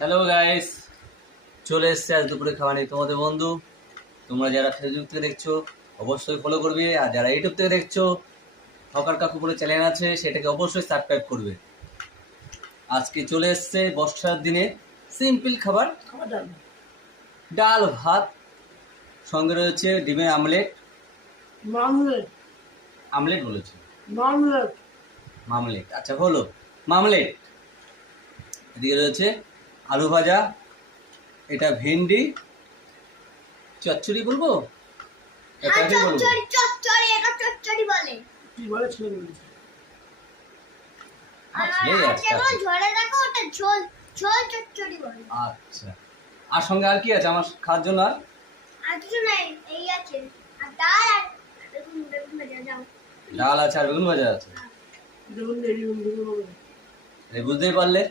Hello guys, চলে এসছে আজ দুপুরে খাওয়া নিয়ে তোমাদের বন্ধু। তোমরা যারা ফেসবুক থেকে দেখছো অবশ্যই ফলো করবে, আর যারা ইউটিউব থেকে দেখছো হকার কাকু বলে চ্যানেল আছে, সেটাকে অবশ্যই সাবস্ক্রাইব করবে। আজকে চলে এসছে বর্ষার দিনে সিম্পল খাবার, ডাল ভাত, সঙ্গে রয়েছে ডিমের আমলেট। মামলেট আমলেট বলেছে, মামলেট মামলেট, আচ্ছা হলো মামলেট। এদিকে রয়েছে আলু ভাজা, এটা ভেন্ডি চচ্চড়ি বলবো, এটাকে বলবো চচ্চড়ি বলে। কি বলে ছেলে বলেছে ঝোলে দেখো ওটা ঝোল ঝোল চচ্চড়ি বলে। আচ্ছা, আর সঙ্গে আর কি আছে আমার খাওয়ার জন্য? আর কিছু নাই, এই আছে আর ডাল আর বেগুন বেগুন ভাজা দাও। ডাল আছে আর বেগুন ভাজা আছে, দেখুন দেরি বন্ধু বুঝতেই পারলে।